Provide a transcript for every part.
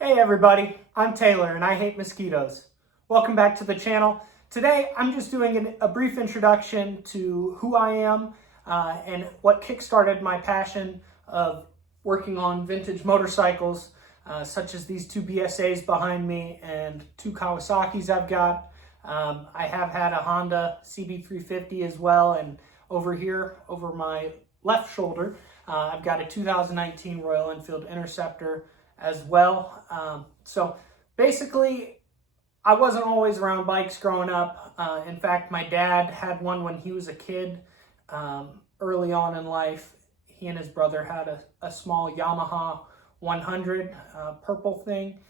Hey everybody, I'm Taylor and I hate mosquitoes. Welcome back to the channel. Today I'm just doing a brief introduction to who I am and what kickstarted my passion of working on vintage motorcycles, such as these two BSAs behind me and two Kawasaki's I've got. I have had a Honda CB350 as well, and over here, over my left shoulder, I've got a 2019 Royal Enfield Interceptor as well. So basically, I wasn't always around bikes growing up. In fact, my dad had one when he was a kid. Early on in life, he and his brother had a small Yamaha 100 purple thing,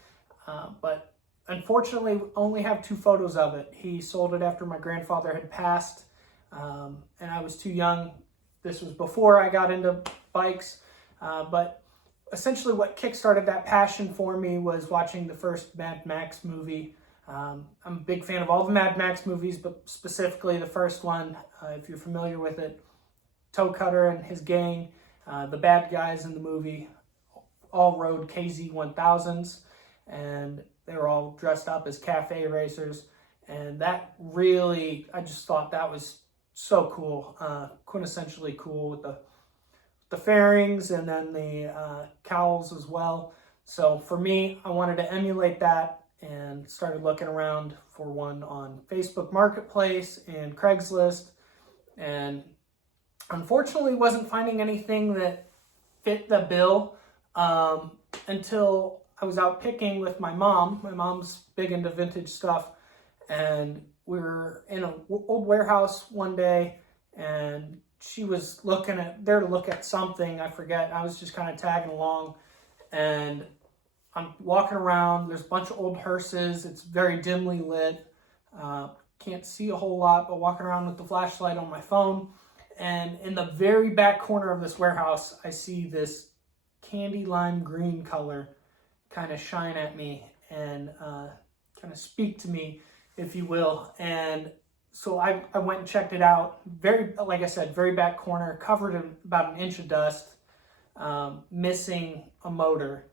but unfortunately only have two photos of it. He sold it after my grandfather had passed, and I was too young. This was before I got into bikes, but essentially what kickstarted that passion for me was watching the first Mad Max movie. I'm a big fan of all the Mad Max movies, but specifically the first one, if you're familiar with it. Toe Cutter and his gang, the bad guys in the movie, all rode KZ1000s, and they were all dressed up as cafe racers. And that really, I just thought that was so cool, quintessentially cool with the fairings and then the cowls as well. So for me, I wanted to emulate that and started looking around for one on Facebook Marketplace and Craigslist, and unfortunately wasn't finding anything that fit the bill until I was out picking with my mom. My mom's big into vintage stuff, and we were in an old warehouse one day, and she was there to look at something, I forget. I was just kind of tagging along, and I'm walking around. There's a bunch of old hearses. It's very dimly lit. Can't see a whole lot, but walking around with the flashlight on my phone. And in the very back corner of this warehouse, I see this candy lime green color kind of shine at me and kind of speak to me, if you will. And so I went and checked it out. Like I said, very back corner, covered in about an inch of dust, missing a motor.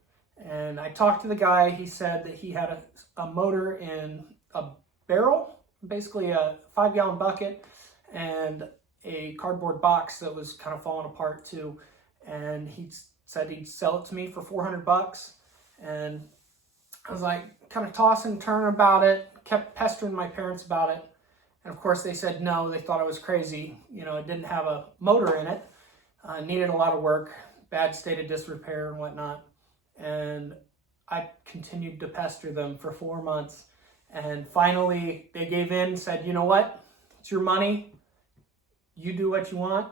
And I talked to the guy. He said that he had a motor in a barrel, basically a 5-gallon bucket, and a cardboard box that was kind of falling apart too. And he said he'd sell it to me for $400. And I was like, kind of tossing and turning about it, kept pestering my parents about it. And of course they said no, they thought I was crazy. You know, it didn't have a motor in it, needed a lot of work, bad state of disrepair and whatnot. And I continued to pester them for 4 months. And finally they gave in, said, you know what, it's your money. You do what you want.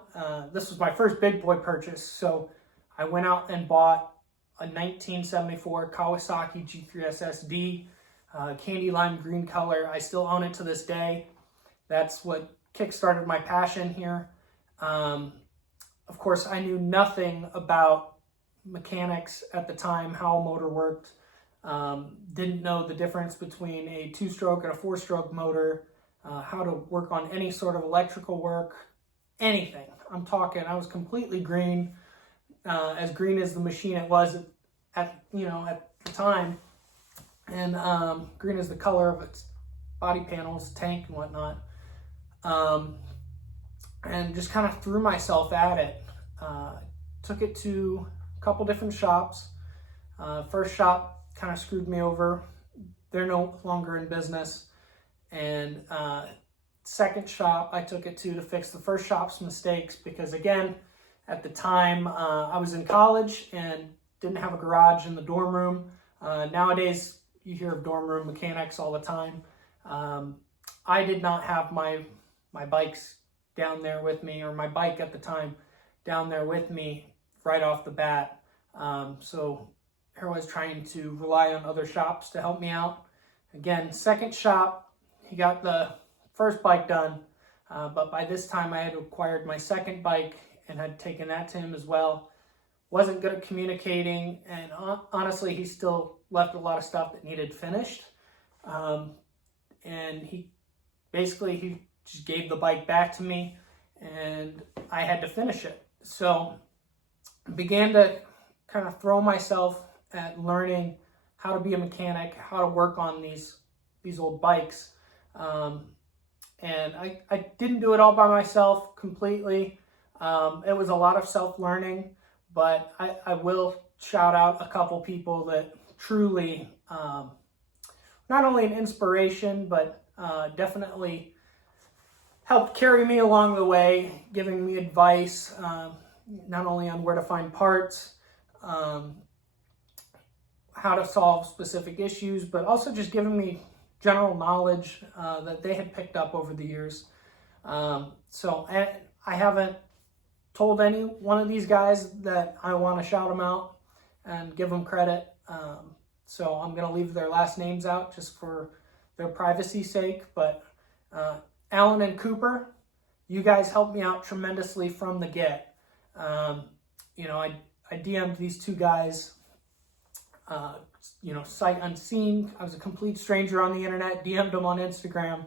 This was my first big boy purchase. So I went out and bought a 1974 Kawasaki G3 SSD, candy lime green color. I still own it to this day. That's what kickstarted my passion here. Of course, I knew nothing about mechanics at the time, how a motor worked. Didn't know the difference between a 2-stroke and a 4-stroke motor, how to work on any sort of electrical work, anything. I'm talking, I was completely green, as green as the machine it was at the time, and green as the color of its body panels, tank and whatnot. And just kind of threw myself at it. Took it to a couple different shops. First shop kind of screwed me over. They're no longer in business. And second shop I took it to fix the first shop's mistakes, because again, at the time I was in college and didn't have a garage in the dorm room. Nowadays you hear of dorm room mechanics all the time. I did not have my bikes down there with me, or my bike at the time down there with me right off the bat. So here I was trying to rely on other shops to help me out. Again, second shop, he got the first bike done, but by this time I had acquired my second bike and had taken that to him as well. Wasn't good at communicating, and honestly, he still left a lot of stuff that needed finished. And he just gave the bike back to me, and I had to finish it. So I began to kind of throw myself at learning how to be a mechanic, how to work on these old bikes. And I didn't do it all by myself completely. It was a lot of self-learning, but I will shout out a couple people that truly, not only an inspiration, but definitely helped carry me along the way, giving me advice, not only on where to find parts, how to solve specific issues, but also just giving me general knowledge that they had picked up over the years. So I haven't told any one of these guys that I want to shout them out and give them credit. So I'm going to leave their last names out just for their privacy's sake. But Alan and Cooper, you guys helped me out tremendously from the get. You know, I DM'd these two guys, you know, sight unseen. I was a complete stranger on the internet, DM'd them on Instagram,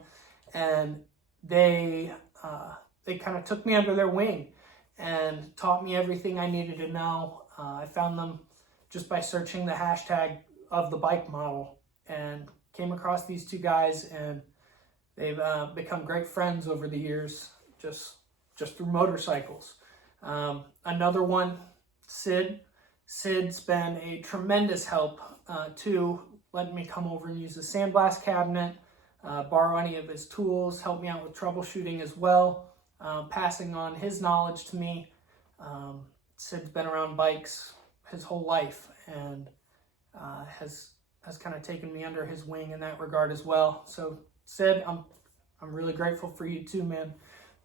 and they kind of took me under their wing and taught me everything I needed to know. I found them just by searching the hashtag of the bike model and came across these two guys, and they've become great friends over the years, just through motorcycles. Another one, Sid. Sid's been a tremendous help too, letting me come over and use the sandblast cabinet, borrow any of his tools, help me out with troubleshooting as well, passing on his knowledge to me. Sid's been around bikes his whole life and has kind of taken me under his wing in that regard as well. So Sid, I'm really grateful for you too, man.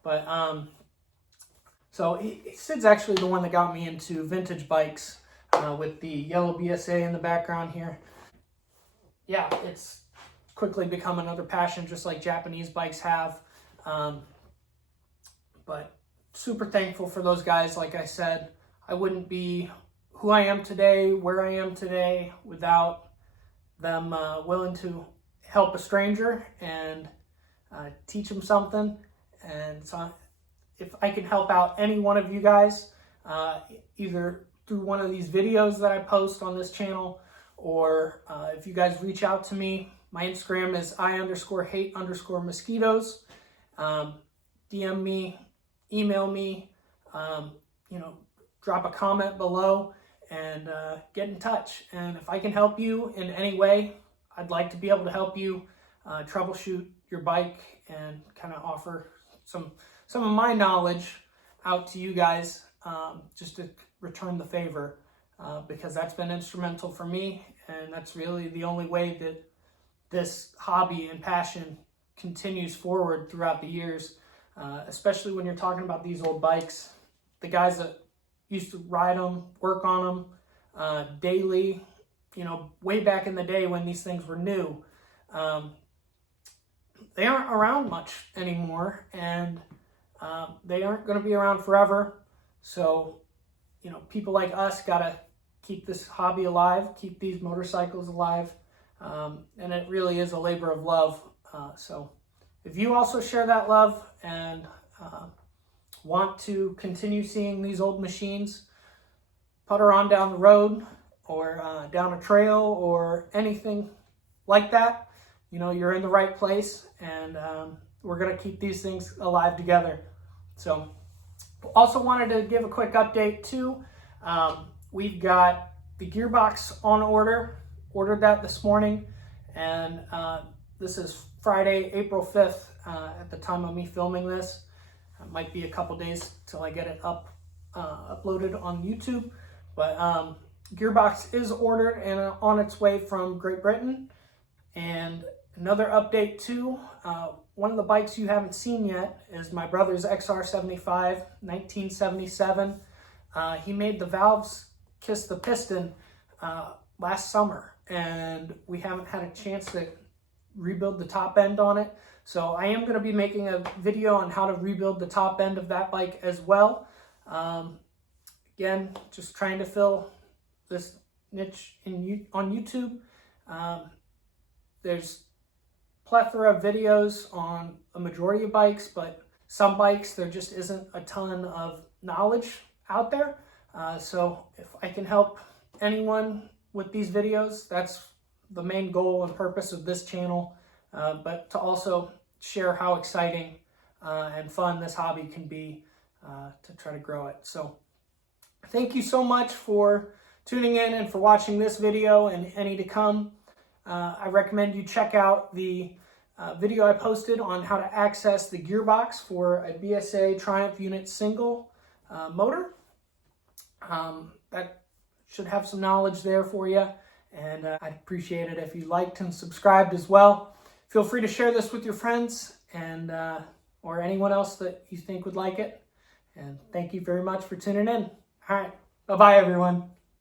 But so Sid's actually the one that got me into vintage bikes, with the yellow BSA in the background here. Yeah, it's quickly become another passion, just like Japanese bikes have. But super thankful for those guys. Like I said, I wouldn't be who I am today, where I am today, without them willing to help a stranger and teach them something. And so if I can help out any one of you guys, either through one of these videos that I post on this channel, or if you guys reach out to me, my Instagram is I_hate_mosquitoes. DM me, email me, you know, drop a comment below and get in touch. And if I can help you in any way, I'd like to be able to help you troubleshoot your bike and kind of offer some of my knowledge out to you guys, just to return the favor, because that's been instrumental for me, and that's really the only way that this hobby and passion continues forward throughout the years, especially when you're talking about these old bikes. The guys that used to ride them, work on them daily, you know, way back in the day when these things were new, they aren't around much anymore, and they aren't going to be around forever. So, you know, people like us got to keep this hobby alive, keep these motorcycles alive, and it really is a labor of love. So if you also share that love and want to continue seeing these old machines putter on down the road or down a trail or anything like that, you know, you're in the right place, and we're going to keep these things alive together. So also wanted to give a quick update too. We've got the gearbox on ordered that this morning, and this is Friday, April 5th at the time of me filming this. It might be a couple days till I get it uploaded on YouTube, but gearbox is ordered and on its way from Great Britain. And another update too, one of the bikes you haven't seen yet is my brother's XR75, 1977. He made the valves kiss the piston last summer, and we haven't had a chance to rebuild the top end on it. So I am going to be making a video on how to rebuild the top end of that bike as well. Again, just trying to fill this niche on YouTube. There's plethora of videos on a majority of bikes, but some bikes there just isn't a ton of knowledge out there. So if I can help anyone with these videos, that's the main goal and purpose of this channel, but to also share how exciting and fun this hobby can be to try to grow it. So thank you so much for tuning in and for watching this video and any to come. I recommend you check out the video I posted on how to access the gearbox for a BSA Triumph Unit single motor. That should have some knowledge there for you, and I'd appreciate it if you liked and subscribed as well. Feel free to share this with your friends and or anyone else that you think would like it. And thank you very much for tuning in. All right, bye-bye everyone.